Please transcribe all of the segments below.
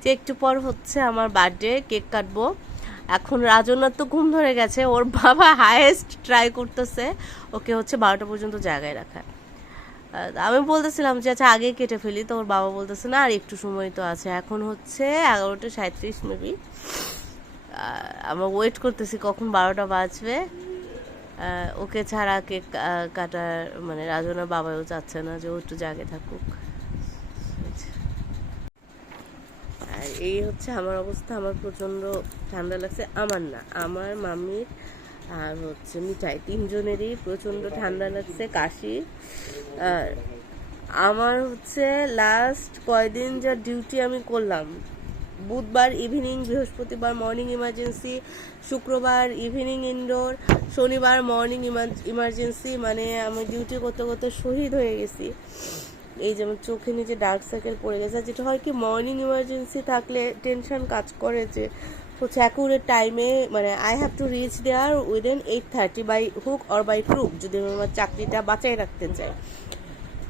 যে একটু পর হচ্ছে আমার বার্থডে, কেক কাটবো। এখন রাজনার তো ঘুম ধরে গেছে, ওর বাবা হায়েস্ট ট্রাই করতেছে ওকে হচ্ছে 12টা পর্যন্ত জায়গায় রাখা। আমি বলতেছিলাম যে আচ্ছা আগে কেটে ফেলি, তো ওর বাবা বলতেছে না আর একটু সময় তো আছে, এখন হচ্ছে 11:37 মেবি। আমরা ওয়েট করতেছি কখন 12টা বাজবে। ওকে ছাড়া কেক কাটার মানে রাজনার বাবাও চাচ্ছে না যে ও একটু জাগে থাকুক। আর এই হচ্ছে আমার অবস্থা, আমার প্রচণ্ড ঠান্ডা লাগছে, আমার না আমার মাম্মির আর হচ্ছে মিঠাই তিনজনেরই প্রচণ্ড ঠান্ডা লাগছে, কাশি। আর আমার হচ্ছে লাস্ট কয়দিন যা ডিউটি আমি করলাম, বুধবার ইভিনিং, বৃহস্পতিবার মর্নিং ইমার্জেন্সি, শুক্রবার ইভিনিং ইনডোর, শনিবার মর্নিং ইমার্জেন্সি, মানে আমি ডিউটি করতে করতে শহীদ হয়ে গেছি। এই যেমন চোখে নিচে ডার্ক সার্কেল পড়ে গেছে। যেটা হয় কি মর্নিং ইমার্জেন্সি থাকলে টেনশন কাজ করে যে হচ্ছে অ্যাকুরেট টাইমে, মানে I have to reach there within 8:30 by hook or by crook, যদি আমি আমার চাকরিটা বাঁচাই রাখতে চাই।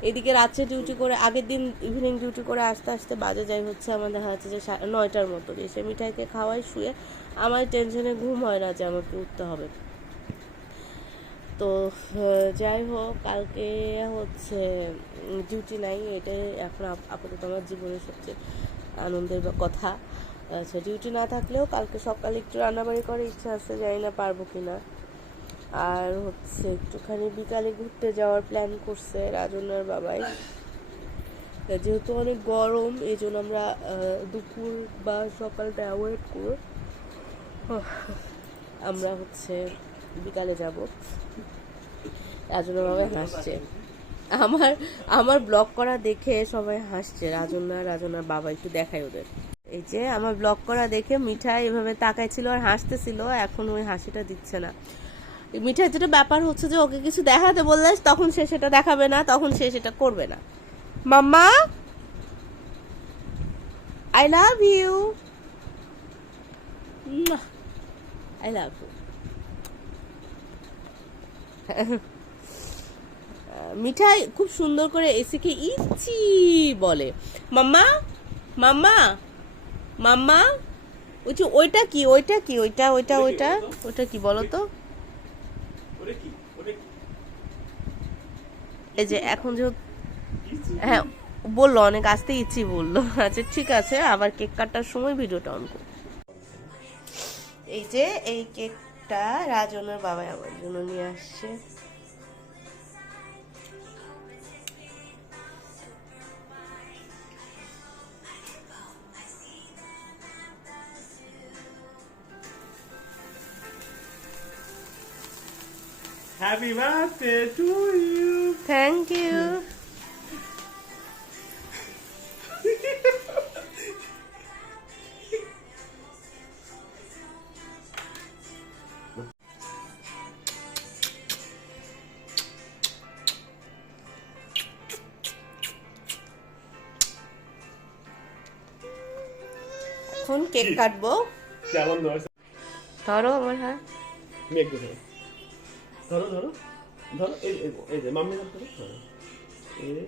এদিকে রাত্রে ডিউটি করে, আগের দিন ইভিনিং ডিউটি করে আসতে আসতে বাজে যাই হচ্ছে আমার দেখা যাচ্ছে যে 9টার মতো, এসে মিঠাইকে খাওয়াই শুয়ে আমার টেনশনে ঘুম হয় না যে আমাকে উঠতে হবে। তো যাই হোক, কালকে হচ্ছে ডিউটি নাই, এটাই এখন আপাতত আমার জীবনের সবচেয়ে আনন্দের কথা। আচ্ছা, ডিউটি না থাকলেও কালকে সকালে একটু রান্নাবাড়ি করার ইচ্ছা আছে, জানি না পারবো কিনা। আর হচ্ছে একটুখানি বিকালে ঘুরতে যাওয়ার প্ল্যান করছে রাজনার বাবাই। যেহেতু অনেক গরম, এই জন্য আমরা দুপুর বা সকালটা অ্যাভয়েড করে আমরা হচ্ছে বিকালে যাব। রাজনার বাবাই হাসছে, আমার আমার ব্লগ করা দেখে সবাই হাসছে। রাজনার বাবা একটু দেখাই ওদের। এই যে আমার ব্লগ করা দেখে মিঠাই এভাবে তাকাইছিল আর হাসতেছিল, এখন ওই হাসিটা দিচ্ছে না। মিঠাই যেটা ব্যাপার হচ্ছে যে ওকে কিছু দেখাতে বললে তখন সে সেটা দেখাবে না, তখন সে সেটা করবে না। Mamma, I love you, I love you. মিঠাই খুব সুন্দর করে এসিকে ইচ্ছি বলে। মাম্মা, মাম্মা, মাম্মা, ওইটা কি, ওইটা কি, ওইটা ওইটা ওইটা ওইটা কি বলো তো? এই যে এখন যে, হ্যাঁ বললো, অনেক আসতে ইচ্ছি বললো। আচ্ছা ঠিক আছে, আবার কেক কাটার সময় ভিডিওটা অন করো। এই যে এই কেকটা রাজনের বাবা আমার জন্য নিয়ে আসছে। Happy birthday to you. Thank you. এখন কেক কাটবো। কেমন ধরছে? ধরো আমার হাত। মেঘ ধরো, ধরো ধরো ধরো, এই এই এই যে মাম্মি ধরো।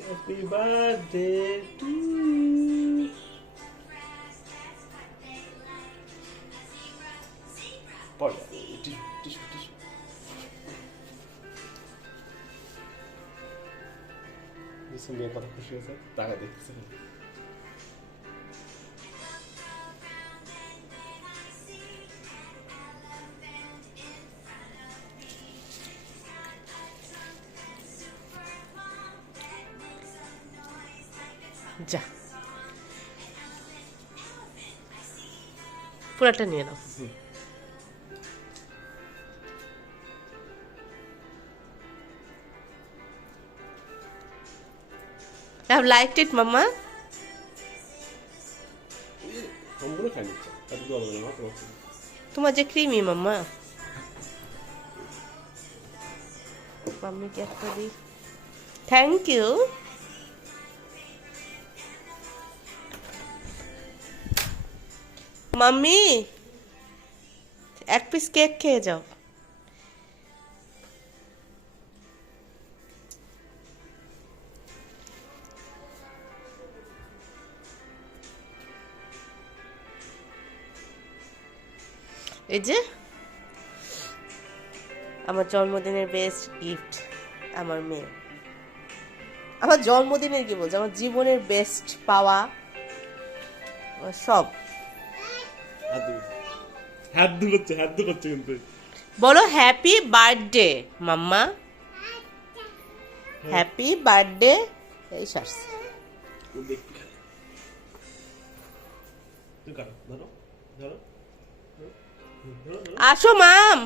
Happy birthday to you. পড় টিস্যু টিস্যু টিস্যু। বিসমিল্লাহ, মেয়ে কত খুশি হয়েছে, টাকা দেখতেছে। যা, পুরাটা নিয়ে নাও। Have liked it, Mama? সম্পূর্ণ খাই নিচ্ছে, এত দল না তোমার। তোমার যে ক্রিমি মাম্মা। মাম্মিকে একটা দিই। Thank you. মাম্মি, এক পিস কেক খেয়ে যাও। এই যে আমার জন্মদিনের বেস্ট গিফট আমার মেয়ে। আমার জন্মদিনের কি বলছে, আমার জীবনের বেস্ট পাওয়া সব। হাত দু করছে কিন্তু। বলো happy birthday mamma, happy birthday. এই সারছে। আসো মাম।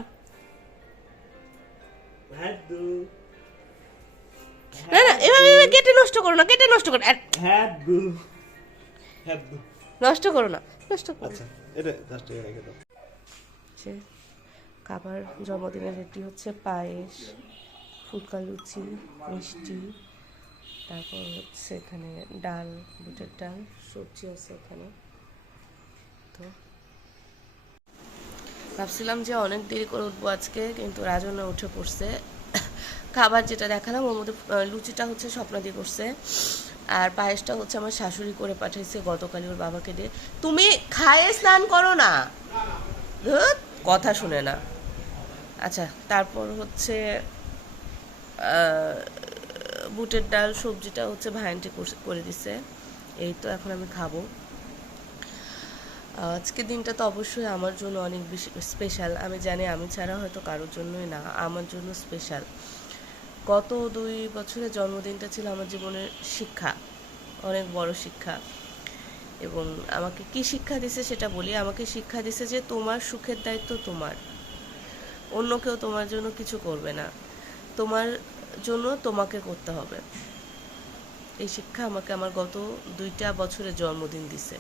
না না এভাবে কেটে নষ্ট করো না, কেটে নষ্ট করো, নষ্ট করো না, নষ্ট করো। আচ্ছা এটা জাস্ট রেখে দাও। খাবার জন্মদিনের রেডি হচ্ছে, পায়েস, ফুলকা লুচি, মিষ্টি, তারপর হচ্ছে এখানে ডাল, বুটের ডাল, সবজি আছে এখানে। তো ভাবছিলাম যে অনেক দেরি করে উঠবো আজকে, কিন্তু রাজন্য উঠে পড়ছে। খাবার যেটা দেখালাম ওর মধ্যে লুচিটা হচ্ছে স্বপ্নাদি করছে, আর পায়েসটা হচ্ছে আমার শাশুড়ি করে পাঠাইছে গতকালই ওর বাবাকে দিয়ে। তুমি খায়ে স্নান করো না, কথা শুনে না। আচ্ছা, তারপর হচ্ছে বুটের ডাল, সবজিটা হচ্ছে ভাইন্টি করে দিছে। এই তো এখন আমি খাবো। আজকের দিনটা তো অবশ্যই আমার জন্য অনেক বেশি স্পেশাল। আমি জানি আমি ছাড়া হয়তো কারোর জন্যই না, আমার জন্য স্পেশাল। গত 2 বছরের জন্মদিনটা ছিল আমার জীবনের শিক্ষা, অনেক বড় শিক্ষা। এবং আমাকে কি শিক্ষা দিছে সেটা বলি। আমাকে শিক্ষা দিছে যে তোমার সুখের দায়িত্ব তোমার, অন্য কেউ তোমার জন্য কিছু করবে না, তোমার জন্য তোমাকে করতে হবে। এই শিক্ষা আমাকে আমার গত 2টা বছরের জন্মদিন দিছে।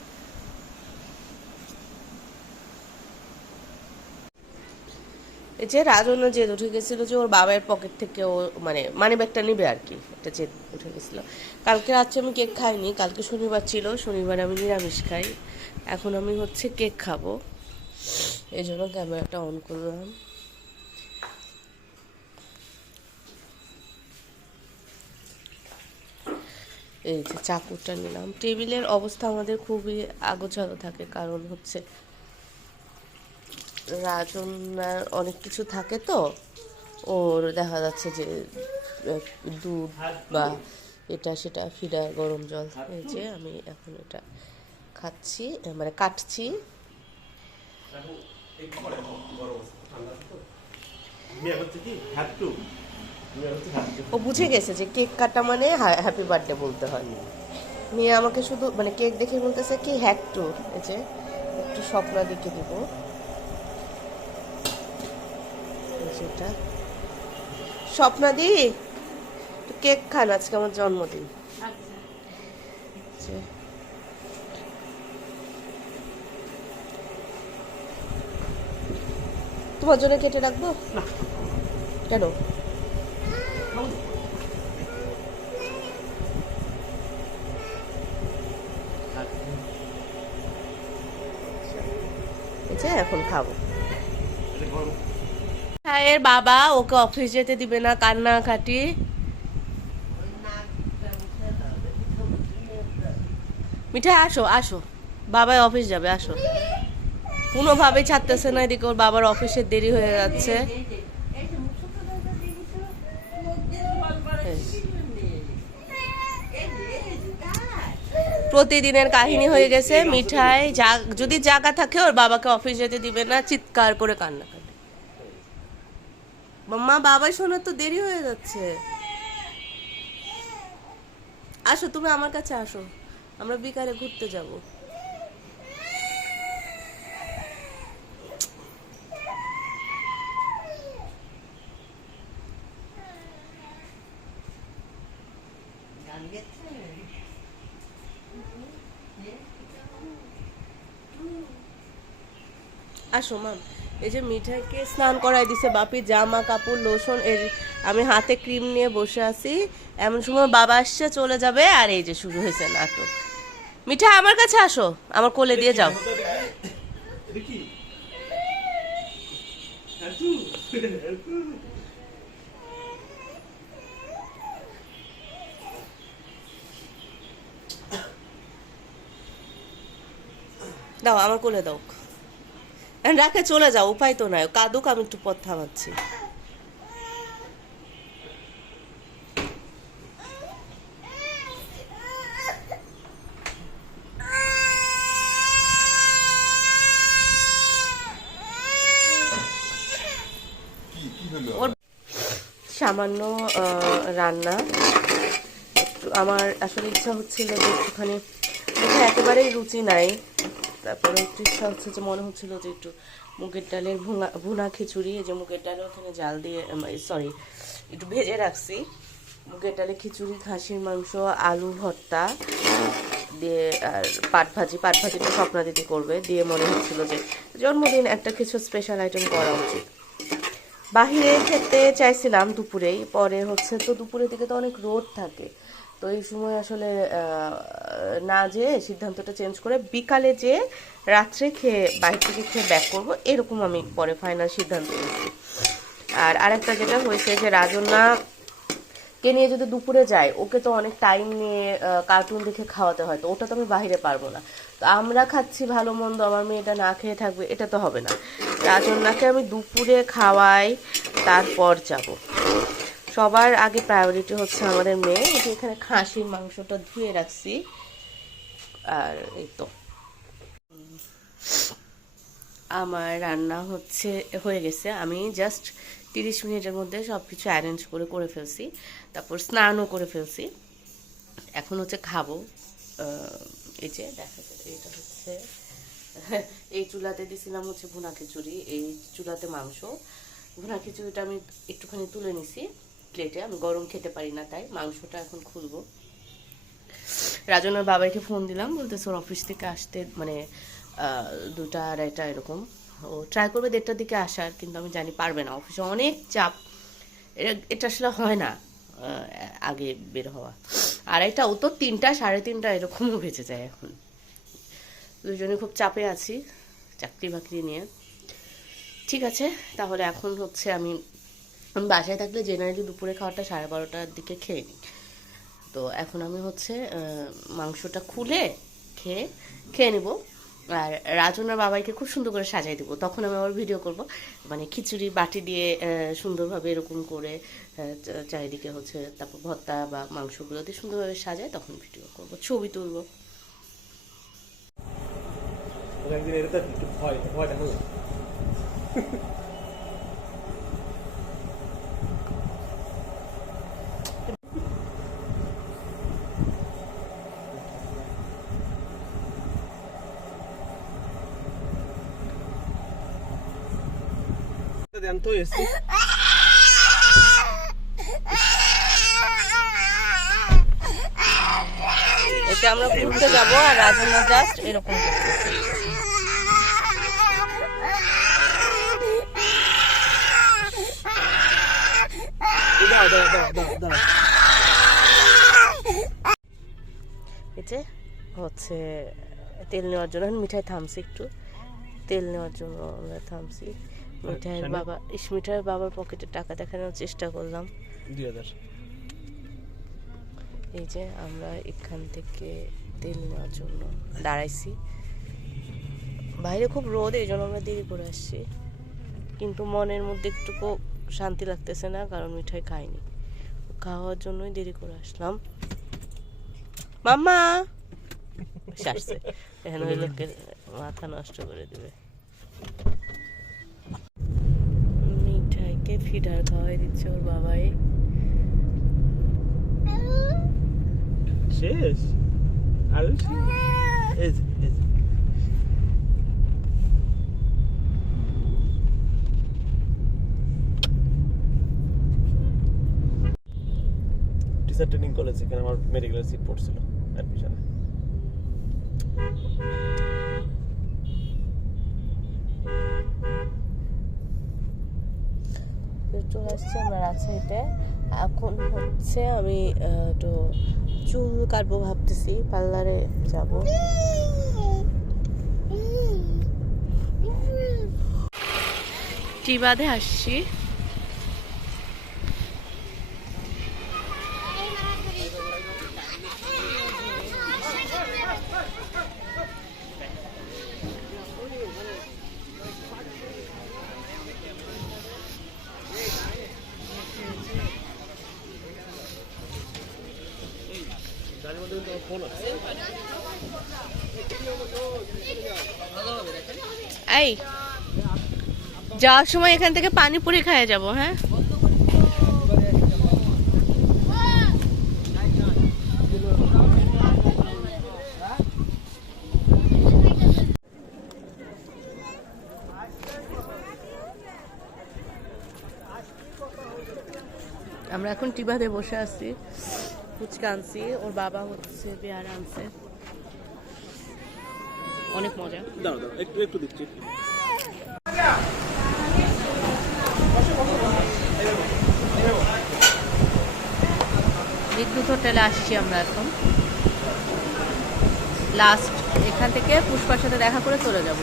এই যে রাজন্য জেদ উঠে গেছিল যে ওর বাবার পকেট থেকে ও মানে মানি ব্যাগটা নিবে আর কি, একটা জেদ উঠে গেছিল। কালকে রাত্রে আমি কেক খাইনি, কালকে শনিবার ছিল, শনিবার আমি নিরামিষ খাই। এখন আমি হচ্ছে কেক খাবো, এই জন্য ক্যামেরাটা অন করলাম। এই যে চাকুটা নিলাম। টেবিলের অবস্থা আমাদের খুবই আগোছালো থাকে, কারণ হচ্ছে রাজনার অনেক কিছু থাকে তো, ওর দেখা যাচ্ছে যে দুধ বা এটা সেটা ফিডা, গরম জল। এই যে আমি এখন এটা খাচ্ছি, মানে কাটছি। ও বুঝে গেছে যে কেক কাটা মানে হ্যাপি বার্থডে বলতে হয়। মেয়ে আমাকে শুধু মানে কেক দেখে বলতেছে কি হ্যাটু, এই যে একটু স্বপ্না দেখে দিব। সেটা স্বপ্নাদি কেক খান, আজকে আমার জন্মদিন। তোমার জন্য কেটে রাখবো কেন? এখন খাবো। হ্যাঁ, এর বাবা ওকে অফিস যেতে দিবে না, কান্নাকাটি। মিঠাই আসো আসো, বাবাই অফিস যাবে, আসো। কোনোভাবেই ছাড়তেছে না, এদিকে ওর বাবার অফিসের দেরি হয়ে যাচ্ছে। প্রতিদিনের কাহিনী হয়ে গেছে। মিঠাই যদি জায়গা থাকে ওর বাবাকে অফিস যেতে দিবে না, চিৎকার করে কান্না করে। মাম্মা বাবা শোনার তো দেরি হয়ে যাচ্ছে। আসো তুমি আমার কাছে আসো, আমরা বিকালে ঘুরতে যাব। আসো মাম। এই যে মিঠাইকে স্নান করাই দিছে বাপি, জামা কাপড় লোশন, এর আমি হাতে ক্রিম নিয়ে বসে আছি। এমন সময় বাবা আসছে, চলে যাবে, আর এই যে শুরু হয়েছে নাটক। মিঠাই আমার কাছে আসো, আমার কোলে দিয়ে যাও। দাও আমার কোলে দাও। রাখে চলে যাও, উপায় তো নাই, কাদুক, আমি একটু পথ থামাচ্ছি। ওর সামান্য রান্না, একটু আমার আসলে ইচ্ছা হচ্ছিল যে একটুখানি, দেখে একেবারেই রুচি নাই, তারপরে একটু ইচ্ছা হচ্ছে যে মনে হচ্ছিল যে একটু মুগের ডালের ভুনা খিচুড়ি, এই যে মুগের ডালে ওখানে জাল দিয়ে, সরি একটু ভেজে রাখছি, মুগের ডালে খিচুড়ি, খাসির মাংস, আলু ভর্তা দিয়ে, আর পাট ভাজিটা স্বপ্না দিদি করবে, দিয়ে মনে হচ্ছিল যে জন্মদিন একটা কিছু স্পেশাল আইটেম করা উচিত। বাহিরে খেতে চাইছিলাম দুপুরেই, পরে হচ্ছে তো দুপুরের দিকে তো অনেক রোদ থাকে, তো এই সময় আসলে না যেয়ে সিদ্ধান্তটা চেঞ্জ করে বিকালে যেয়ে রাত্রে খেয়ে বাইরে থেকে খেয়ে ব্যাক করবো, এরকম আমি পরে ফাইনাল সিদ্ধান্ত নিয়েছি। আর আরেকটা যেটা হয়েছে যে রাজন্যা কে নিয়ে যদি দুপুরে যাই, ওকে তো অনেক টাইম নিয়ে কার্টুন দেখে খাওয়াতে হয়, তো ওটা তো আমি বাইরে পারবো না। তো আমরা খাচ্ছি ভালো মন্দ, আমার মেয়েটা না খেয়ে থাকবে, এটা তো হবে না। রাজন্যাকে আমি দুপুরে খাওয়াই, তারপর যাব। সবার আগে প্রায়োরিটি হচ্ছে আমাদের মেয়ে। যে এখানে খাসির মাংসটা ধুয়ে রাখছি, আর এই তো আমার রান্না হয়ে গেছে। আমি জাস্ট 30 মিনিটের মধ্যে সব কিছু অ্যারেঞ্জ করে ফেলছি, তারপর স্নানও করে ফেলছি। এখন হচ্ছে খাবো। এই যে দেখা যাচ্ছে, এটা হচ্ছে এই চুলাতে দিছিলাম হচ্ছে ভুনা খিচুড়ি, এই চুলাতে মাংস। ভুনা খিচুড়িটা আমি একটুখানি তুলে নিছি প্লেটে, আমি গরম খেতে পারি না, তাই মাংসটা এখন খুলবো। রাজনের বাবাইকে ফোন দিলাম, বলতেছে ওর অফিস থেকে আসতে মানে 2টা 2:30 এরকম, ও ট্রাই করবে 1:30টার দিকে আসার, কিন্তু আমি জানি পারবে না, অফিসে অনেক চাপ, এটা আসলে হয় না আগে বের হওয়া। আর এটা ও তো 3টা 3:30 এরকমও বেঁচে যায় এখন। দুজনে খুব চাপে আছি চাকরি বাকরি নিয়ে। ঠিক আছে, তাহলে এখন হচ্ছে আমি বাসায় থাকলে জেনারেলি দুপুরে খাওয়াটা 12:30টার দিকে খেয়ে নিই। তো এখন আমি হচ্ছে মাংসটা খুলে খেয়ে নেব। আর রাজনার বাবাইকে খুব সুন্দর করে সাজাই দেবো, তখন আমি আবার ভিডিও করব, মানে খিচুড়ি বাটি দিয়ে সুন্দরভাবে এরকম করে চারিদিকে হচ্ছে, তারপর ভর্তা বা মাংসগুলো দিয়ে সুন্দরভাবে সাজায়, তখন ভিডিও করব, ছবি তুলবো। দেন তো এসি। এটা আমরা ঘুরতে যাবো, আর রাজনা জাস্ট এরকম করতেছে। এতে হচ্ছে তেল নেওয়ার জন্য মিঠাই থামছি, একটু তেল নেওয়ার জন্য আমরা থামছি। মিঠাইয়ের বাবার পকেটে টাকা দেখানোর চেষ্টা করলাম। 2000। এই যে আমরা এখান থেকে তেল নেওয়ার জন্য দাঁড়াইছি, বাইরে খুব রোদ, এই জন্য আমরা দেরি করে আসছি, কিন্তু মনের মধ্যে একটুকু শান্তি লাগতেছে না, কারণ মিঠাই খাইনি, খাওয়ার জন্যই দেরি করে আসলাম। মাম্মা আসছে, এখানে ওই লোকের মাথা নষ্ট করে দিবে। মিঠাইকে ফিডার খাওয়াই দিচ্ছে ওর বাবাই। শেষ আর টিচার ট্রেনিং কলেজ, এখানে আমার মেডিকেল সিট পড়ছিল অ্যাডমিশনে। চলে আসছি আমরা রাজশাহীতে। এখন হচ্ছে আমি একটু চুল কাটবো ভাবতেছি, পার্লারে যাব। টি বাঁধে আসছি, গাড়ির মধ্যে কিন্তু ফোন আছে। এই যাওয়ার সময় এখান থেকে পানিপুরি খেয়ে যাব, হ্যাঁ? আমরা এখন টিবাতে বসে আছি, ফুচকা আনছি, ওর বাবা হচ্ছে পেয়ারা আনছে, অনেক মজা। দাঁড়াও দাঁড়াও, একটু একটু দিচ্ছি। বিদ্যুৎ হোটেলে আসছি আমরা এখন, লাস্ট এখান থেকে পুষ্পার সাথে দেখা করে চলে যাব।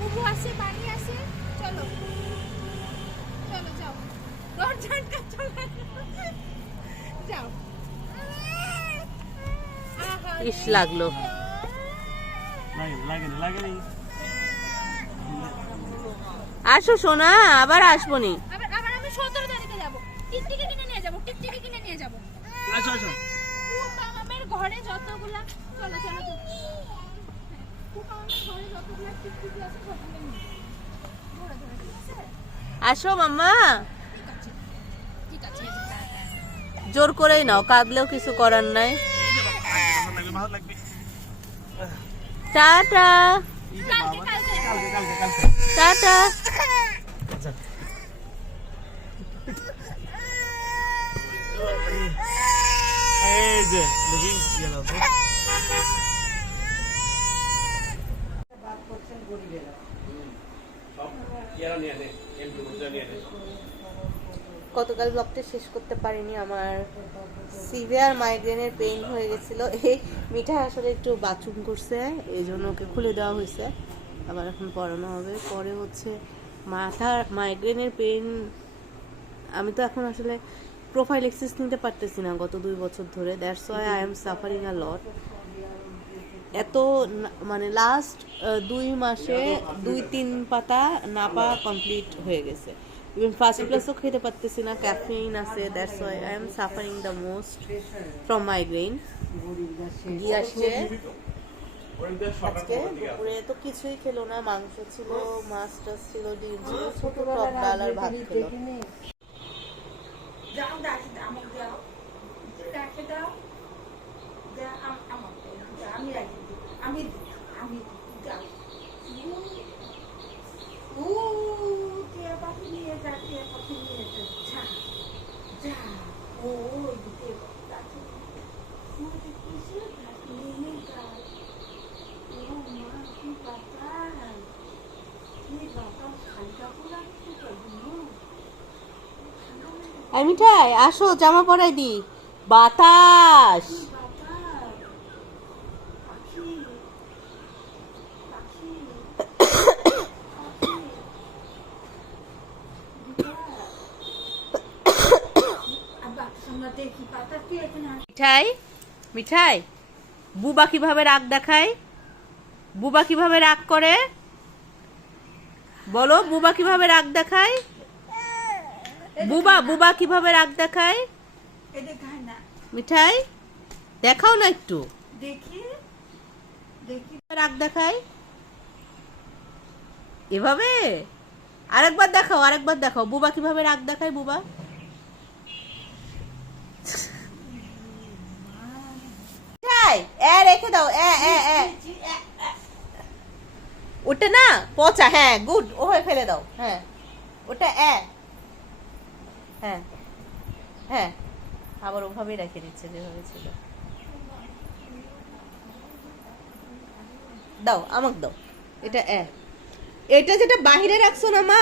বুবু আসে, পানি আসে, চলো চলো যাও, দরজাটা চলো যাও। ইস লাগলো। লাগে আসো সোনা, আবার আসবো নি। আবার আবার আমি 17 তারিখে যাব, টিকটিকি কিনে নিয়ে যাব, টিকটিকি কিনে নিয়ে যাব। আচ্ছা আচ্ছা, আমার ঘরে যতগুলা, চলো চলো চলো, আমার ঘরে যতগুলা টিকটিকি আছে সবগুলো নিয়ে ধরে ধরে, ঠিক আছে? আসো মাম্মা, ঠিক আছে ঠিক আছে। জোর করেই নাও, কাঁদলেও কিছু করার নাই। ভালো লাগবে। টাটা কালকে কালকে টাটা। এই যে দেখি গেল তো। গতকাল ব্লগটা শেষ করতে পারিনি, আমার সিভিয়ার মাইগ্রেনের পেইন হয়ে গেছিল। এই মিঠা আসলে একটু বাথরুম করছে, এই জন্য ওকে খুলে দেওয়া হয়েছে, আবার এখন পড়ানো হবে। পরে হচ্ছে মাথার মাইগ্রেনের পেইন, আমি তো এখন আসলে প্রোফাইলেক্সিস নিতে পারতেছি না গত 2 বছর ধরে, that's why I am suffering a lot. এত মানে লাস্ট 2 মাসে 2-3 পাতা নাপা কমপ্লিট হয়ে গেছে, ইভেন ফার্স্ট ক্লাসও খেতে পারতেছি না, ক্যাফেইন আছে, that's why I am suffering the most from migraine. দিয়ে আসছে আজকে দুপুরে তো কিছুই খেলো না, মাংস ছিল, মাছ টাছ ছিল, ডিম ছিল, ছোট টক ডাল আর ভাত খেলো। যাও ডাকে দাও, আমাকে দাও, ডাকে দাও, আমাকে দাও, আমি রাখি দিই, আমি যাও। টিয়া পাখি নিয়ে যা, টিয়া পাখি নিয়ে যা, যা ও দিতে ডাকে কিসে নিয়ে যায়। ও মা কি বাতাস, কি বাতাস, খালটা পুরা কিছু করবো। আর মিঠাই আসো, জামা পরাই দি, বাতাস। মিঠাই মিঠাই, বুবা কিভাবে রাগ দেখায়, বুবা কিভাবে রাগ করে বলো, বুবা কিভাবে রাগ দেখায়, বুবা বুবা কিভাবে রাগ দেখায়, মিঠাই দেখাও না একটু, দেখি দেখি রাগ দেখায় এভাবে। আরেকবার দেখাও, আরেকবার দেখাও, বুবা কিভাবে রাগ দেখায়, বুবা। রেখে দাও, ওটা না পচা, হ্যাঁ গুড, ও হয়ে ফেলে দাও, হ্যাঁ ওটা হ্যাঁ হ্যাঁ, আবার ওভাবেই রেখে দিচ্ছে যেভাবে ছিল। দাও আমাকে দাও, এটা এটা যেটা বাহিরে রাখছো না মা,